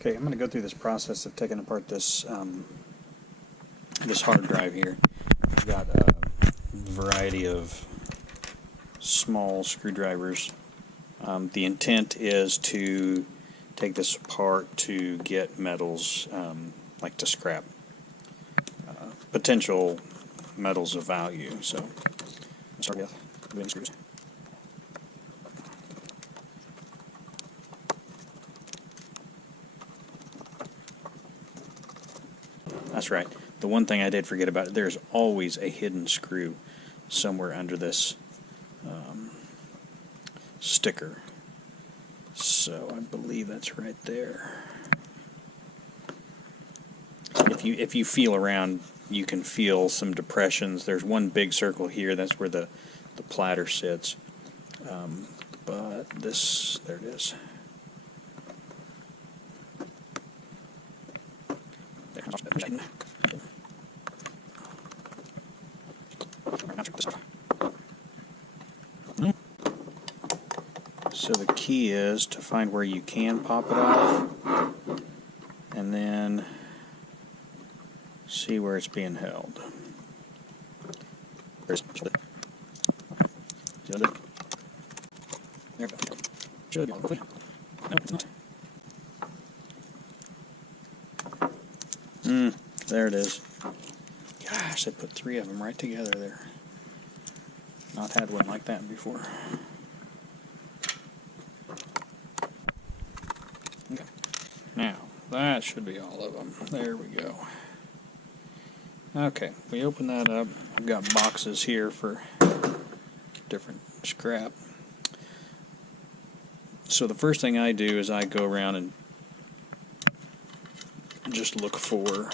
Okay, I'm going to go through this process of taking apart this this hard drive here. I've got a variety of small screwdrivers. The intent is to take this apart to get metals, like to scrap potential metals of value. So, let's start with doing screws. That's right. The one thing I did forget about, there's always a hidden screw somewhere under this sticker. So I believe that's right there. If you feel around, you can feel some depressions. There's one big circle here. That's where the platter sits. But this, there it is. So the key is to find where you can pop it off and then see where it's being held. There it is. Gosh, they put 3 of them right together there. Not had one like that before. Okay. Now, that should be all of them. There we go. Okay, we open that up. I've got boxes here for different scrap. So the first thing I do is I go around and just look for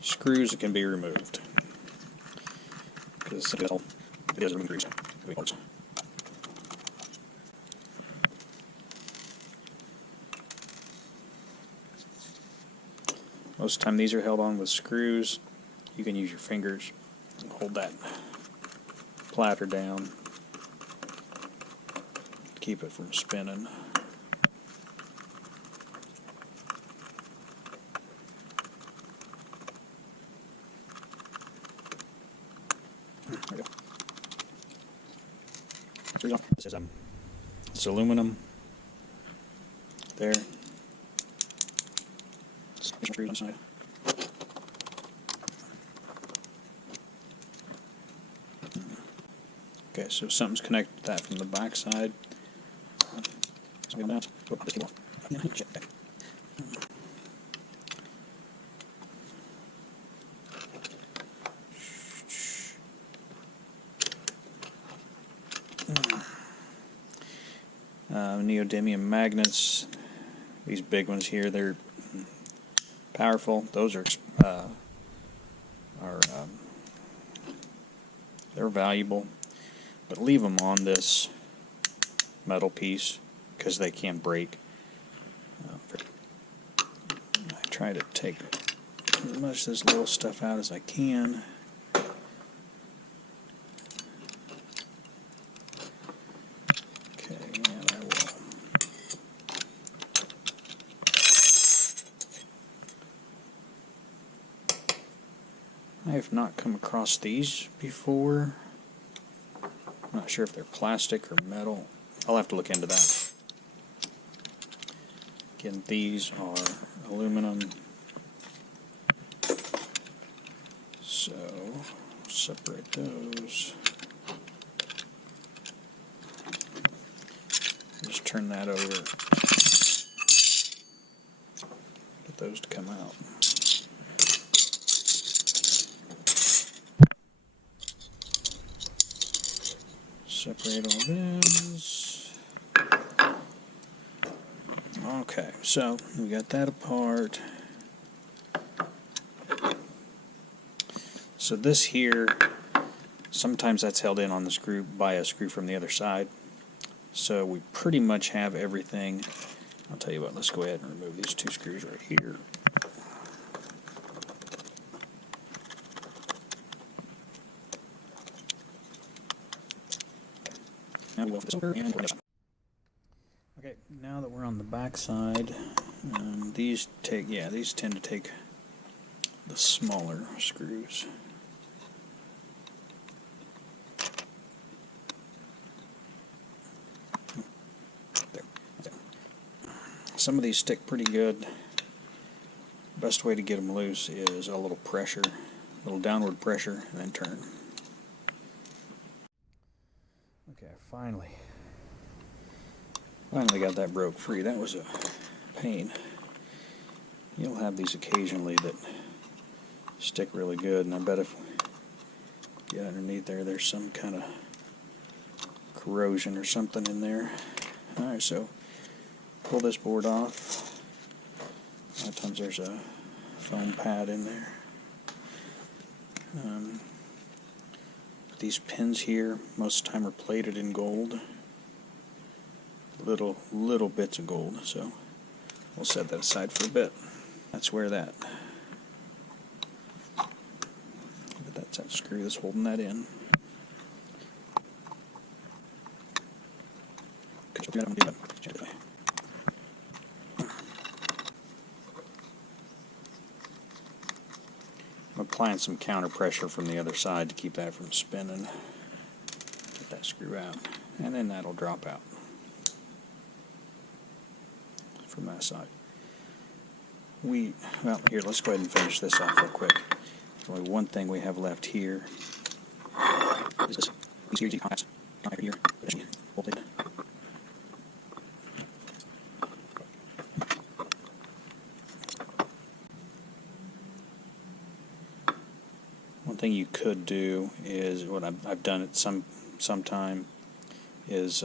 screws that can be removed. Because it is removed. Most of the time these are held on with screws. You can use your fingers and hold that platter down to keep it from spinning. There we go. This is it's aluminum. There. Screws inside. Okay, so something's connected to that from the back side. Neodymium magnets. These big ones here, they're powerful. Those are they're valuable, but leave them on this metal piece because they can break. I try to take as much of this little stuff out as I can. Okay, and I will. I have not come across these before. I'm not sure if they're plastic or metal. I'll have to look into that. Again, these are aluminum. So, separate those. Just turn that over. Get those to come out. Separate all this. Okay, so we got that apart. So this here, sometimes that's held in on the screw by a screw from the other side. So we pretty much have everything. I'll tell you what, let's go ahead and remove these 2 screws right here. Now we'll flip this over and pull this up. Okay, now that we're on the back side, these tend to take the smaller screws. Some of these stick pretty good. Best way to get them loose is a little pressure, a little downward pressure, and then turn. Okay, finally got that broke free. That was a pain. You'll have these occasionally that stick really good, and I bet if we get underneath there, there's some kind of corrosion or something in there. Alright, so pull this board off. A lot of times there's a foam pad in there. These pins here, most of the time, are plated in gold. Little bits of gold, so we'll set that aside for a bit. That's where that. But that's that screw that's holding that in. I'm applying some counter pressure from the other side to keep that from spinning. Get that screw out, and then that'll drop out from that side. Well, here, let's go ahead and finish this off real quick. There's only one thing we have left here. Is this here. Hold it. One thing you could do is, what I've done at sometime, is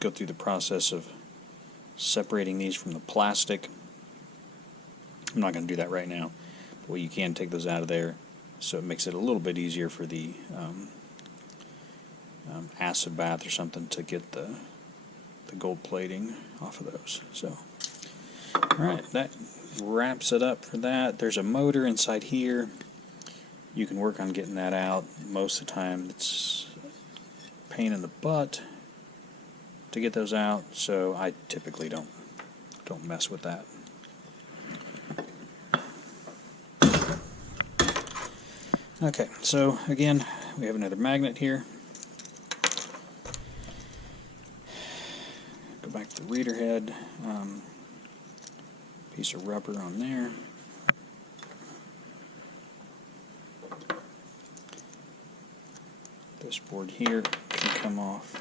go through the process of separating these from the plastic. I'm not going to do that right now, but well, you can take those out of there, so it makes it a little bit easier for the acid bath or something to get the gold plating off of those. So, alright, that wraps it up for that. There's a motor inside here. You can work on getting that out. Most of the time it's a pain in the butt to get those out, so I typically don't mess with that. Okay, so again, we have another magnet here. Go back to the reader head. Piece of rubber on there. This board here can come off.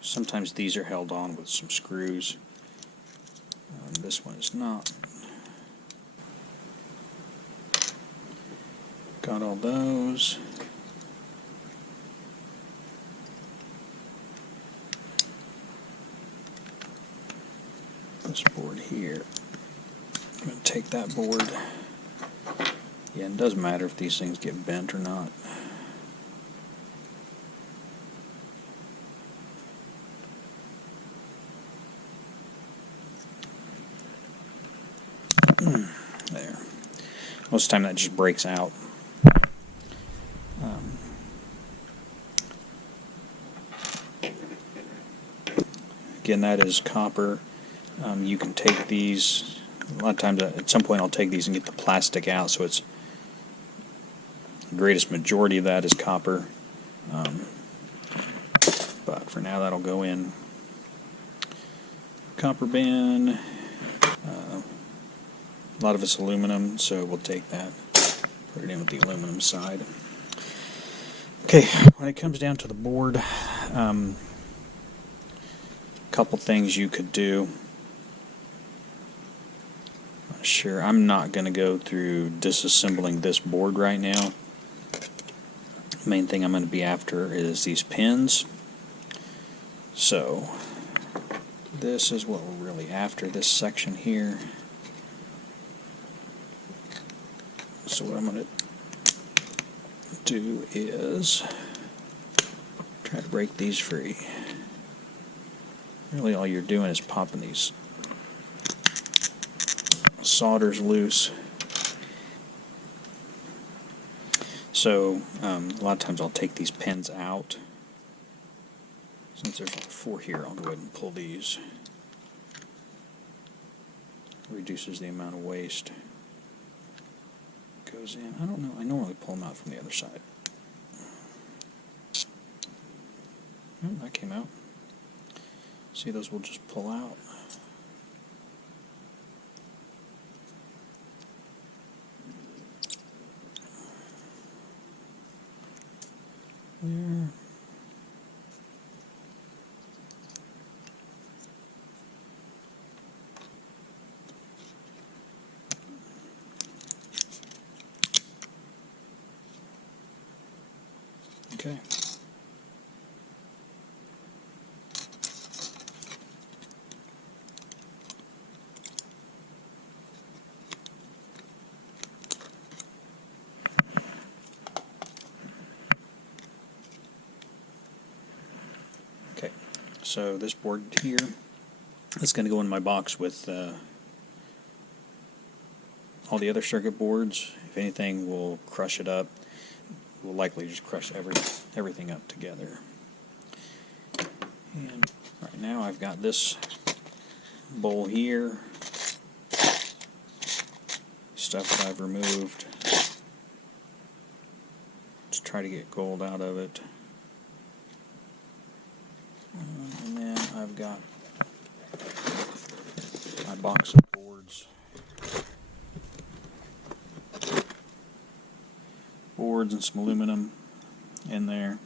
Sometimes these are held on with some screws. This one is not. Got all those. This board here. I'm going to take that board. Yeah, it doesn't matter if these things get bent or not. There. Most of the time that just breaks out. Again, that is copper. You can take these, a lot of times at some point I'll take these and get the plastic out, so it's the greatest majority of that is copper. But for now that'll go in. Copper bin. A lot of it's aluminum, so we'll take that, put it in with the aluminum side. Okay, when it comes down to the board, a couple things you could do. Sure, I'm not going to go through disassembling this board right now. The main thing I'm going to be after is these pins. So, this is what we're really after, this section here. So what I'm going to do is try to break these free. Really all you're doing is popping these solders loose. So a lot of times I'll take these pins out. Since there's like 4 here, I'll go ahead and pull these. Reduces the amount of waste. Goes in. I don't know. I normally pull them out from the other side. Oh, that came out. See, those will just pull out. There. Okay. Okay, so this board here, that's going to go in my box with all the other circuit boards. If anything, we'll crush it up. We'll likely just crush everything up together. And right now I've got this bowl here, stuff that I've removed to try to get gold out of it. And then I've got my box of boards and some aluminum in there.